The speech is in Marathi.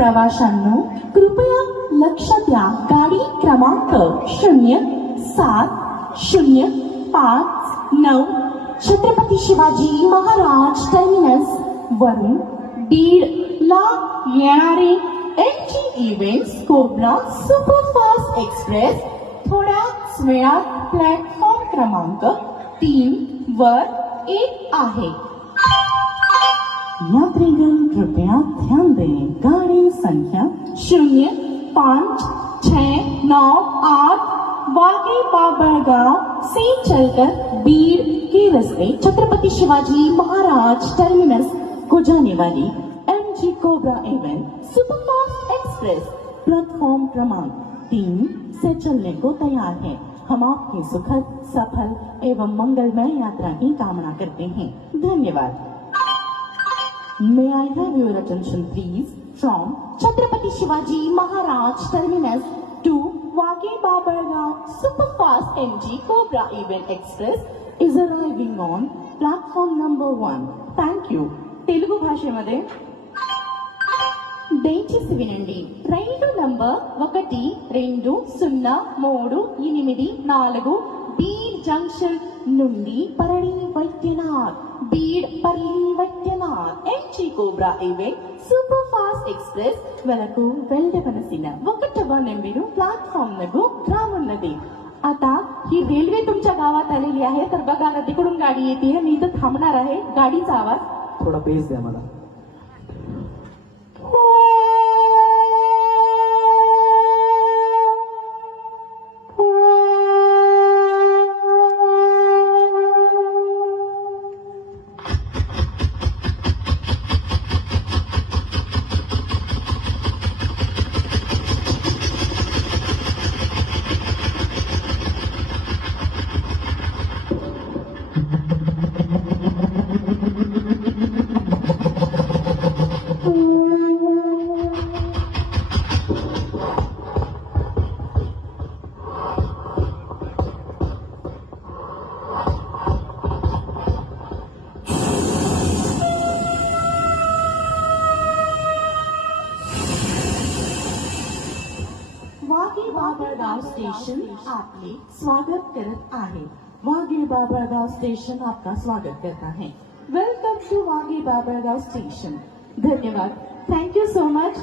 प्रवाशांनो कृपया लक्ष द्या. गाडी क्रमांक 0705 छत्रपती शिवाजी महाराज टर्मिनस वरून बीड ला येणारे एनजी इव्हेंट्स कोब्रा सुपरफास्ट एक्सप्रेस थोड्याच वेळात प्लॅटफॉर्म क्रमांक 3 वर येत आहे. यात्रीगण कृपया ध्यान दें. गाड़ी संख्या 0569 वागे बाबरगांव से चलकर बीड़ के रास्ते छत्रपति शिवाजी महाराज टर्मिनस को जाने वाली MG cobra event superfast express platform क्रमांक 3 से चलने को तैयार है. हम आपकी सुखद, सफल एवं मंगलमय यात्रा की कामना करते हैं. धन्यवाद. May I have your attention please? From Chhatrapati Shivaji Maharaj Terminus to Wage Babargaon Superfast MG Cobra Event Express is arriving on platform number 1. Thank you. Telugu భాషमध्ये దయచేసి వినండి. రైలు నంబర్ 120384 बीड जंक्शन నుండి పరళి వైద్యనాథ్ ఎంజీ కోబ్రా ఈవెంట్ సూపర్ ఫాస్ట్ एक्सप्रेस वरकू वेल्लवलसिन 1వ నెంబరు प्लॅटफॉर्म नगू रामुन्नदी. आता ही रेल्वे तुमच्या गावात आलेली आहे तर बघा ना तिकडून गाडी येते. मी इथं थांबणार आहे. गाडीचा आवाज थोडा पेस द्या मला. वागे बाबरगाव स्टेशन आपले स्वागत करत आहे. वागे बाबरगाव स्टेशन आपका स्वागत करता है. Welcome to Wage Babargaon station. धन्यवाद. Thank you so much.